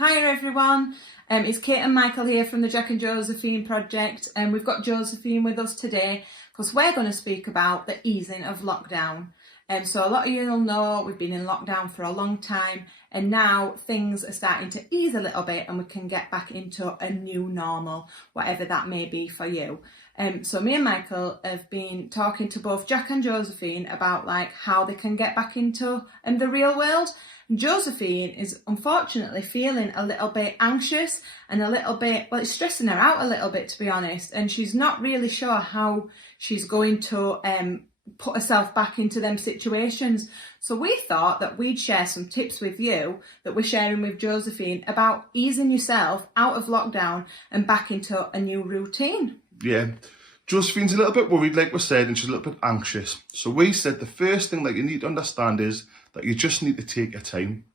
Hi everyone, it's Kate and Michael here from the Jack and Josephine project, and we've got Josephine with us today because we're going to speak about the easing of lockdown. So a lot of you will know we've been in lockdown for a long time, and now things are starting to ease a little bit and we can get back into a new normal, whatever that may be for you. So me and Michael have been talking to both Jack and Josephine about how they can get back into the real world. Josephine is unfortunately feeling a little bit anxious and a little bit, well, it's stressing her out a little bit, to be honest, and she's not really sure how she's going to put herself back into them situations. So we thought that we'd share some tips with you that we're sharing with Josephine about easing yourself out of lockdown and back into a new routine. Yeah, Josephine's a little bit worried, like we said, and she's a little bit anxious. So we said the first thing that you need to understand is that you just need to take your time.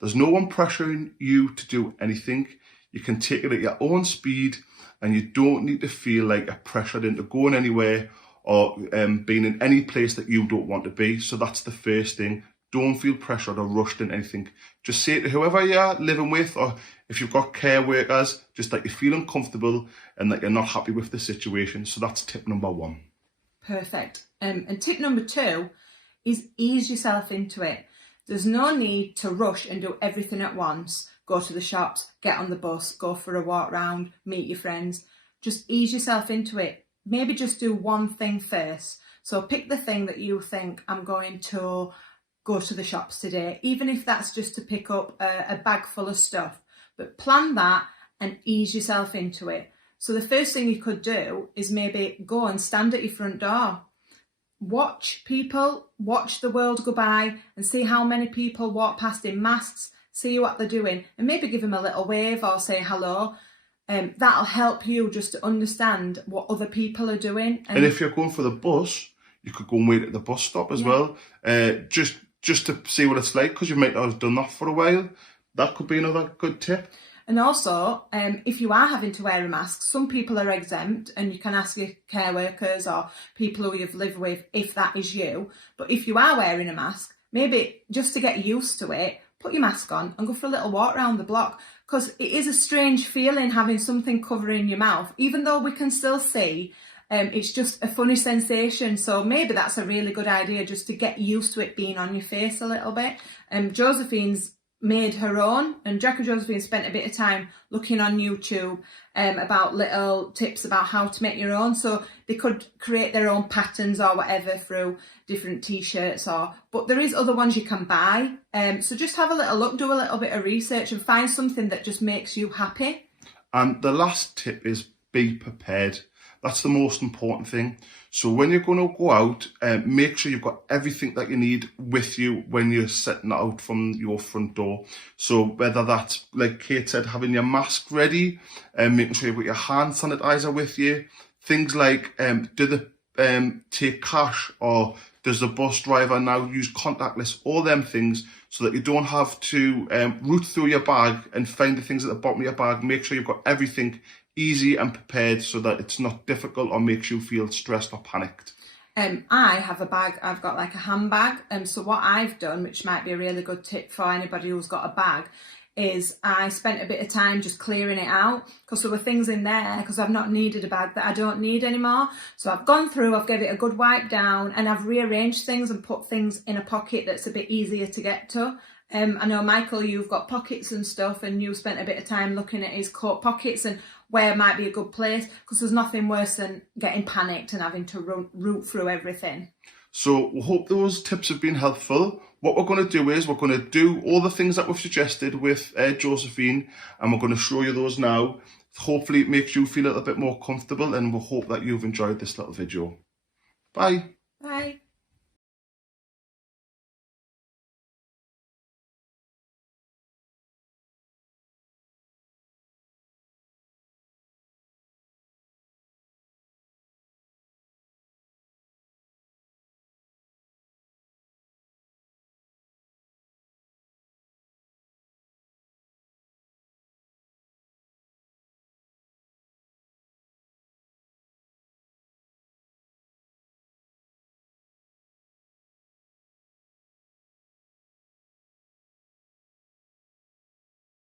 There's no one pressuring you to do anything. You can take it at your own speed, and you don't need to feel like you're pressured into going anywhere or being in any place that you don't want to be. So that's the first thing. Don't feel pressured or rushed in anything. Just say to whoever you're living with, or if you've got care workers, just that you feel uncomfortable and that you're not happy with the situation. So that's tip number one. Perfect. And tip number two is ease yourself into it. There's no need to rush and do everything at once. Go to the shops, get on the bus, go for a walk round, meet your friends. Just ease yourself into it. Maybe just do one thing first. So pick the thing that you think, I'm going to go to the shops today, even if that's just to pick up a bag full of stuff. But plan that and ease yourself into it. So the first thing you could do is maybe go and stand at your front door. Watch people, watch the world go by and see how many people walk past in masks, see what they're doing, and maybe give them a little wave or say hello. That'll help you just to understand what other people are doing. And if you're going for the bus, you could go and wait at the bus stop as well, just to see what it's like, because you might not have done that for a while. That could be another good tip. And also, if you are having to wear a mask, some people are exempt, and you can ask your care workers or people who you've lived with if that is you. But if you are wearing a mask, maybe just to get used to it, put your mask on and go for a little walk around the block, because it is a strange feeling having something covering your mouth. Even though we can still see, it's just a funny sensation. So maybe that's a really good idea, just to get used to it being on your face a little bit. Josephine's made her own, and Jack and Josephine spent a bit of time looking on YouTube about little tips about how to make your own, so they could create their own patterns or whatever through different t-shirts, but there is other ones you can buy, so just have a little look, do a little bit of research and find something that just makes you happy. And the last tip is be prepared. That's the most important thing. So when you're going to go out, make sure you've got everything that you need with you when you're setting out from your front door. So whether that's, like Kate said, having your mask ready, making sure you've got your hand sanitizer with you, things like do they take cash, or does the bus driver now use contactless, all them things, so that you don't have to root through your bag and find the things at the bottom of your bag. Make sure you've got everything easy and prepared so that it's not difficult or makes you feel stressed or panicked. I have a bag, I've got like a handbag, so what I've done, which might be a really good tip for anybody who's got a bag, is I spent a bit of time just clearing it out, because there were things in there, because I've not needed a bag that I don't need anymore. So I've gone through, I've given it a good wipe down, and I've rearranged things and put things in a pocket that's a bit easier to get to. I know, Michael, you've got pockets and stuff, and you spent a bit of time looking at his coat pockets and where might be a good place, because there's nothing worse than getting panicked and having to root through everything. So we hope those tips have been helpful. What we're going to do is we're going to do all the things that we've suggested with Josephine, and we're going to show you those now. Hopefully it makes you feel a little bit more comfortable, and we hope that you've enjoyed this little video. Bye. Bye.